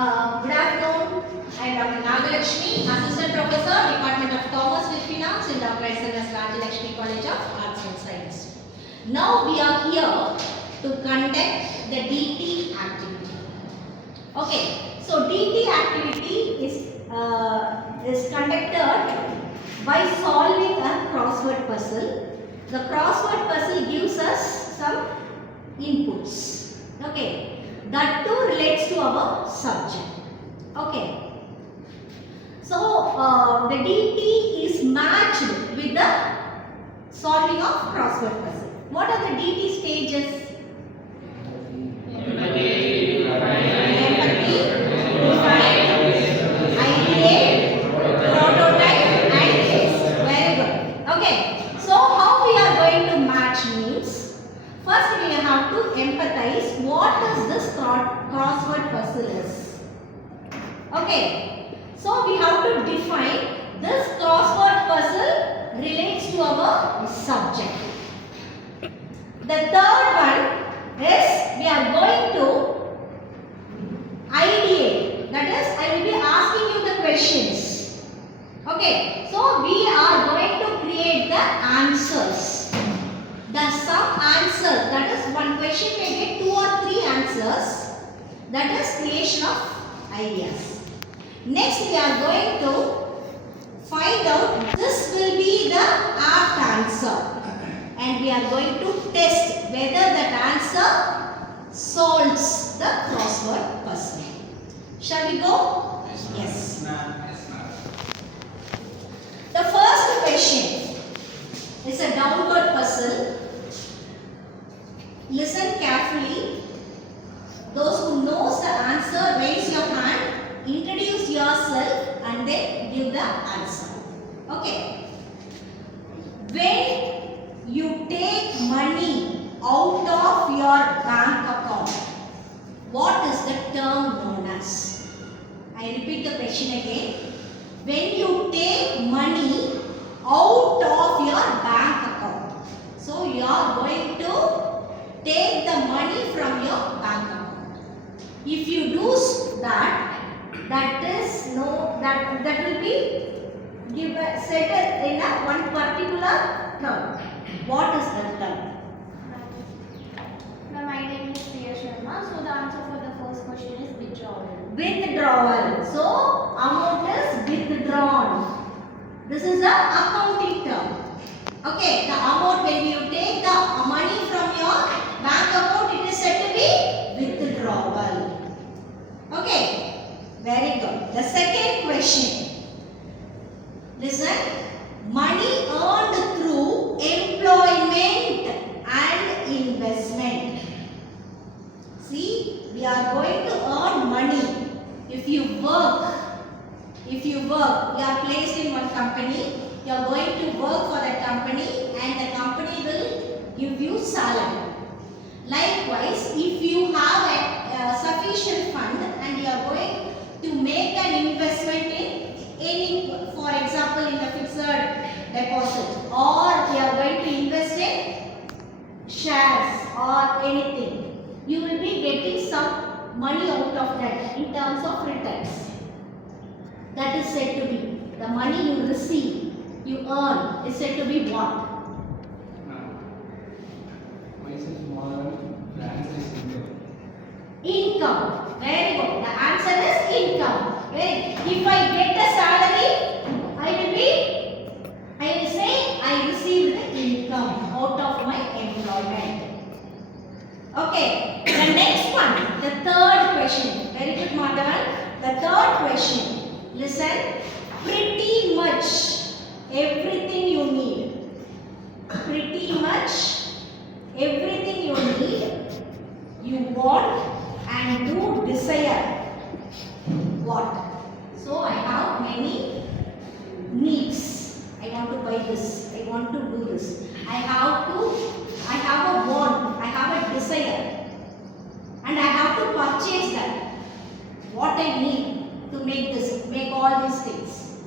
Good afternoon. I am Dr. Nagalakshmi, Assistant Professor, Department of Commerce with Finance in Dr. S.N.S. Rajalakshmi College of Arts and Science. Now we are here to conduct the DT activity. Okay, so DT activity is conducted by solving a crossword puzzle. The crossword puzzle gives us some inputs. Okay. That too relates to our subject. Okay. So the DT is matched with the solving of crossword puzzle. What are the DT stages? Empathy, define, ideate, prototype, and test. Very good. Okay. So how we are going to match means, first we have to empathize what is this crossword puzzle is. Okay. So we have to define this crossword puzzle relates to our subject. The third one is we are going to ideate. That is, I will be asking you the questions. Okay. So we are going to create the answers. The some answer, that is one question may get 2 or 3 answers. That is creation of ideas. Next we are going to find out this will be the apt answer. And we are going to test whether that answer solves the crossword puzzle. Shall we go? Yes. The first question is a downward puzzle. Listen carefully. Those who knows the answer, raise your hand, introduce yourself and then give the answer. Okay. When you take money out of your bank account, what is the term known as? I repeat the question again. When you take money out of your bank account, so you are going to take the money from your bank account. If you do that, that will be set in a one particular term. What is that term? Now my name is Priya Sharma. So the answer for the first question is withdrawal. Withdrawal. So amount is withdrawn. This is the accounting term. Okay, the amount when you take the money from your bank account, it is said to be withdrawal. Okay, very good. The second question. Listen, money earned through employment and investment. See, we are going to earn money. If you work, you are placed in one company, you are going to work for that company and the company will give you salary. Likewise, if you have a sufficient fund and you are going to make an investment in any, for example, in the fixed deposit, or you are going to invest in shares or anything, you will be getting some money out of that in terms of returns. That is said to be the money you receive, you earn, is said to be what? Income. Very good. The answer is income. If I get a salary, I will say I received the income out of my employment. Okay. The next one, the third question. Very good, Madhavan. The third question. Listen. Pretty much everything you need. Pretty much everything you need, you want and do desire. What? So I have many needs. I want to buy this. I want to do this. I have a want. I have a desire. And I have to purchase that. What I need to make all these things.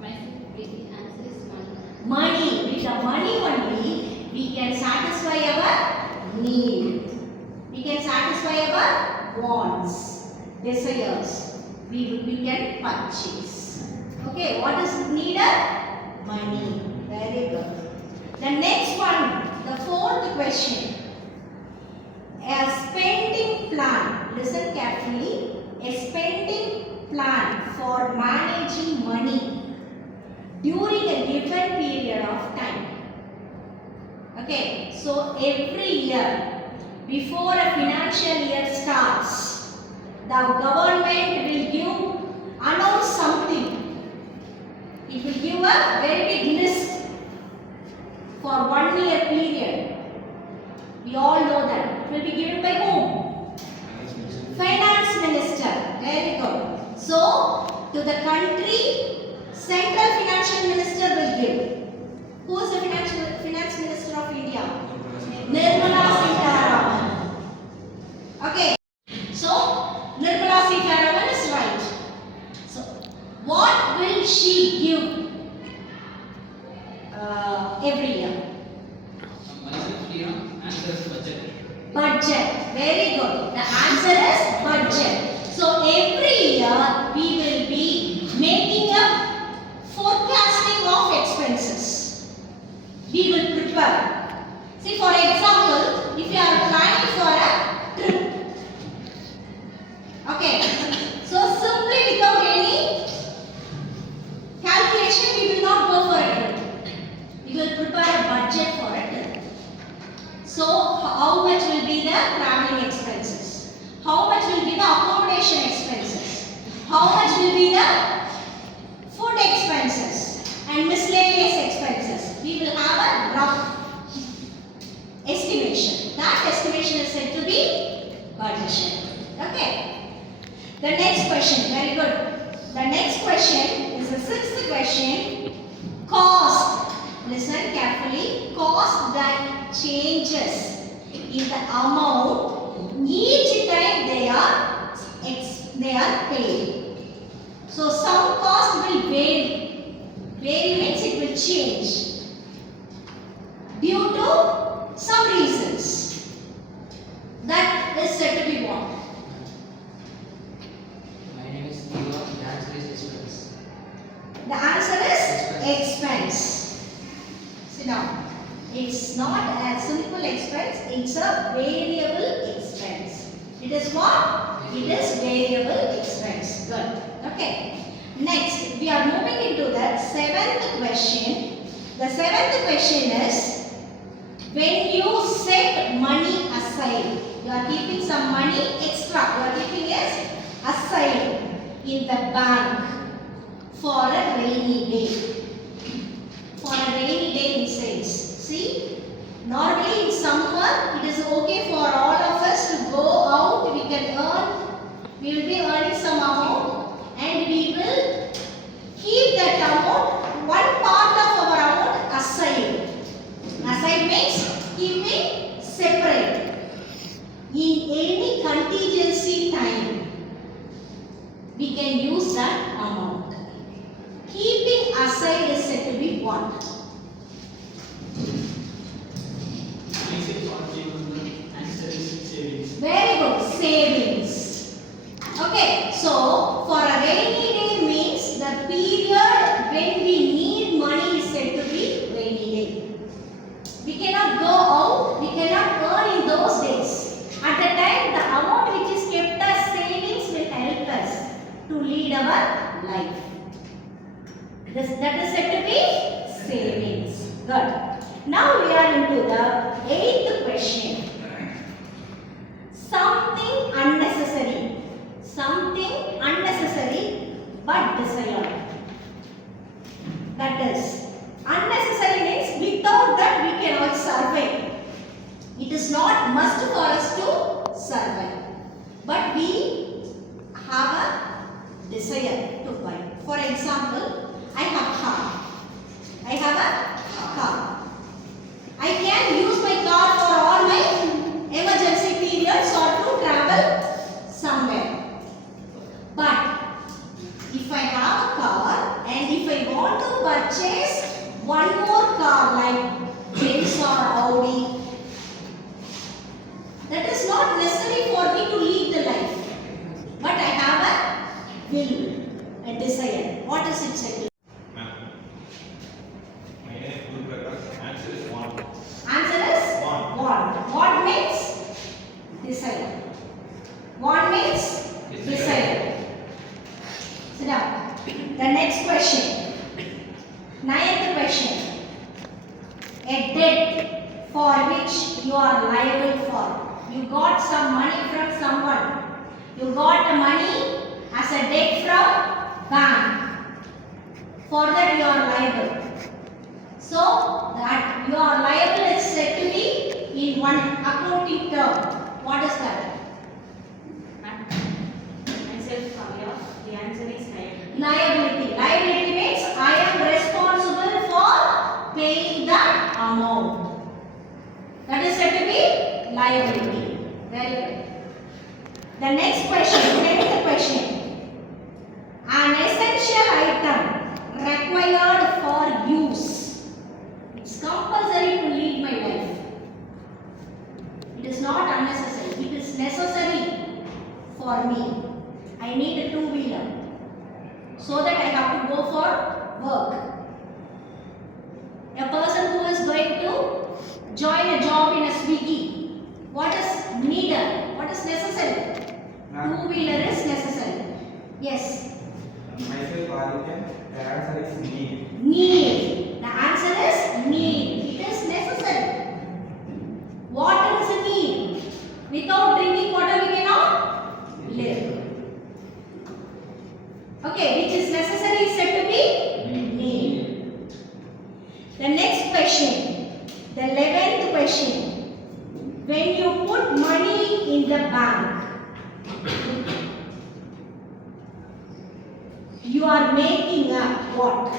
My answer is money. Money. With the money only, we can satisfy our need. We can satisfy our wants. desires, we can purchase. Okay, what is needed? Money. Very good. The next one, the fourth question. A spending plan. Listen carefully. A spending plan for managing money during a given period of time. Okay, so every year before a financial year starts, the government will announce something. It will give a very big list for 1 year period. We all know that. It will be given by whom? Finance Minister. Very good. So, to the country, Central Financial Minister will give. Who is the Finance Minister of India? Nirmala Sitharaman. Okay. So, Nirmala Sitharaman is right. So, what will she give every year? Budget. Very good. The answer is budget. So every year we will be making a forecasting of expenses. We will prepare. See, for example, if you are planning for a trip. Okay. So simply without any calculation we will not go for a trip. We will prepare a budget for a trip. So, how much will be the traveling expenses? How much will be the accommodation expenses? How much will be the food expenses and miscellaneous expenses? We will have a rough estimation. That estimation is said to be budget. Okay. The next question, very good. The next question is the sixth question. Cost. Listen carefully. Cost that changes in the amount each time they are paid. So some cost will vary. Vary means it will change due to some reasons. That is said to be what? My name is Diva. The answer is expense. The answer is expense. Sit down. It's not a simple expense, it's a variable expense. It is what? It is variable expense. Good. Okay. Next, we are moving into the seventh question. The seventh question is, when you set money aside, you are keeping some money extra, you are keeping it aside in the bank for a rainy day. For a rainy day in sense. See, normally in summer it is okay for all of us to go out. We can earn, we will be earning some amount and we will keep that amount, one part of our amount aside. Aside means keeping separate. In any contingency time, we can use that amount. Keeping aside is said to be what? Very good. Savings. Okay. So, for a rainy day means the period when we need money is said to be rainy day. We cannot go out. We cannot earn in those days. At the time, the amount which is kept as savings will help us to lead our life. That is said to be savings. Good. Now we are into the eighth question. Something unnecessary. Something unnecessary but desired. That is, unnecessary means without that we cannot survive. It is not must for us to survive. But we have a desire to buy. For example, I have a car. I have a car. I can use my car for all my emergency periods or to travel somewhere. But if I have a car and if I want to purchase one more car like Benz or Audi, that is not desire. Want means desire. Sit down. The next question. Ninth question. A debt for which you are liable for. You got some money from someone. You got the money as a debt from bank. For that you are liable. So that you are liable is said to be in one accounting term. What is that? Myself, Kavya. The answer is liability. Liability. Liability means I am responsible for paying the amount. That is said to be liability. Very good. The next question, tenth question. An essential item required for use. It's compulsory to lead my life. It is not unnecessary. It is necessary for me. I need a two-wheeler so that I have to go for work. A person who is going to join a job in a Swiggy, what is needed? What is necessary? Two-wheeler is necessary. Yes. Myself, Aditya, the answer is need. Need. The answer is need. It is necessary. Water is a need. Without drinking water, we cannot live. Okay, which is necessary is said to be need. The next question, the 11th question. When you put money in the bank, you are making up what?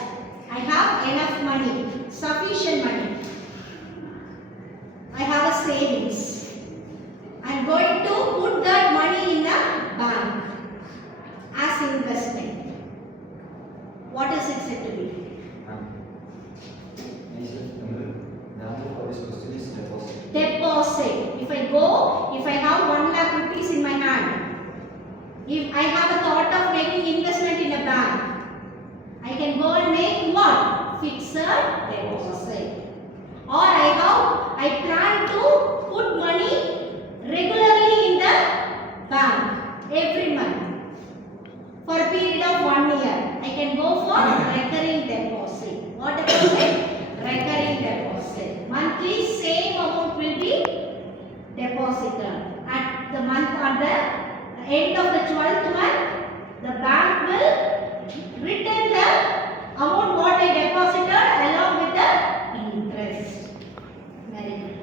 I have enough money, sufficient money. I have a savings. I am going to put that money in a bank as investment. What is it said to be? The answer for this question is deposit. Deposit. If I have 1 lakh rupees in my hand, if I have a thought of making investment in a bank, I can go and make what? Fixed deposit. Or I plan to put money regularly in the bank every month for a period of 1 year. I can go for recurring deposit. What deposit? Recurring deposit. Monthly same amount will be deposited. At the end of the 12th month, the bank will return the amount what I deposited along with the interest. Very good.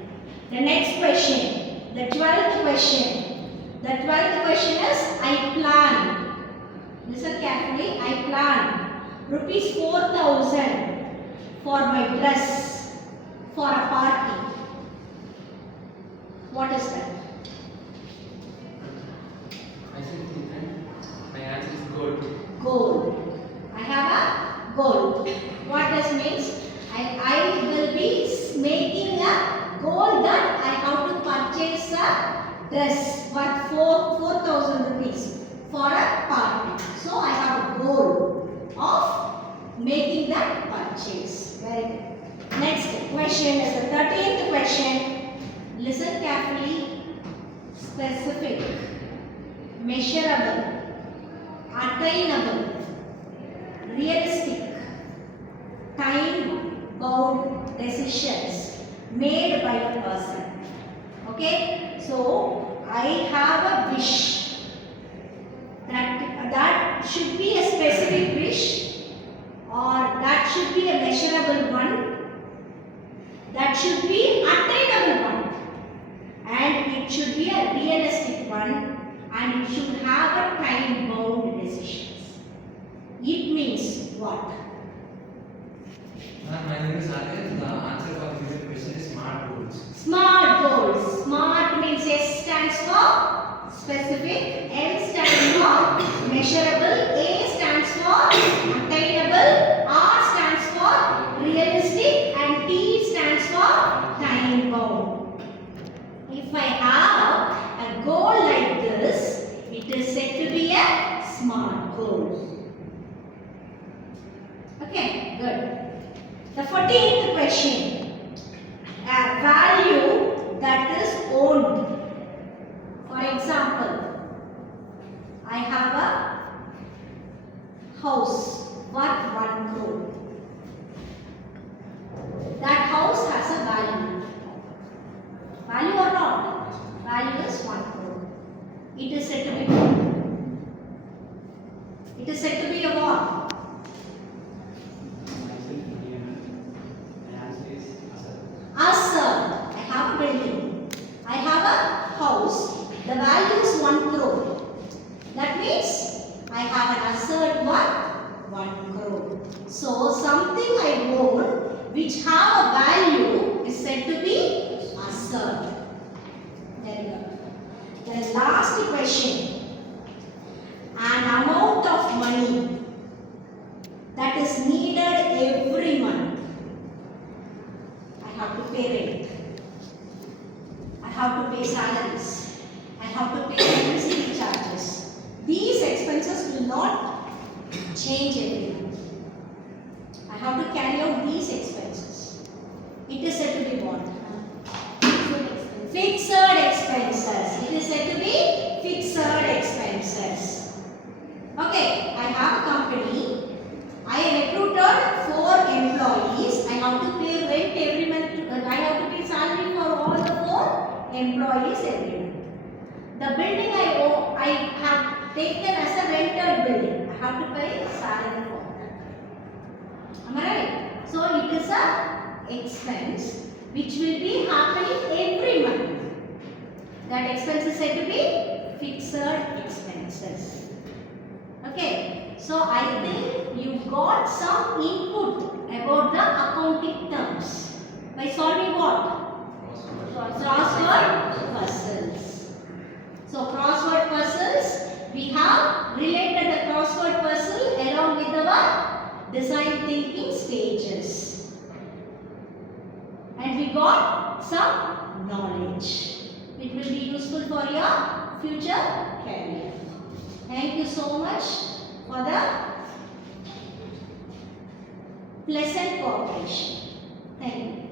The next question, the 12th question. The 12th question is I plan. Listen carefully. I plan rupees 4,000 for my dress for a party. What is that? I think my answer is gold. Goal. I have a goal. What does means? I will be making a goal that I have to purchase a dress worth 4,000 rupees for a party. So I have a goal of making that purchase. Very good. Next question is the 13th question. Listen carefully. Specific, measurable, attainable, realistic, time-bound decisions made by a person. Okay, so I have a wish that should be a specific wish, or that should be a measurable one, that should be attainable one, and it should be a realistic one, and it should have a time-bound decisions. It means what? My name is Aditya. The answer for this question is smart goals. Smart goals. Smart means S stands for specific, M stands for measurable, A stands for attainable, R stands for realistic, and T stands for time bound. If I have a goal like this, it is said to be a smart goal. Okay, good. The 14th question. A value that is owned example, I have a house worth 1 crore. That house has a value. Value or not? Value is 1 crore. It is said to be what? It is said to be a what? Asset. I have a building. I have a house. The value is 1 crore. That means I have an asset worth 1 crore. So something I own which have a value is said to be asset. There you go. The last question. An amount of money that is needed every month. I have to pay rent. I have to pay salaries. I have to pay electricity charges. These expenses will not change every month. I have to carry out these expenses. It is said to be what? Fixed expenses. It is said to be fixed expenses. Okay, I have a company. I recruited 4 employees. I have to pay rent every month. I have to pay salary for all the 4 employees every month. The building I have taken as a rented building. I have to pay salary for that. Am I right? So it is a expense which will be happening every month. That expense is said to be fixed expenses. Okay, so I think you got some input about the accounting terms by solving what? Crossword puzzles. So crossword puzzles, we have related the crossword puzzle along with our design thinking stages. And we got some knowledge. It will be useful for your future career. Thank you so much for the pleasant cooperation. Thank you.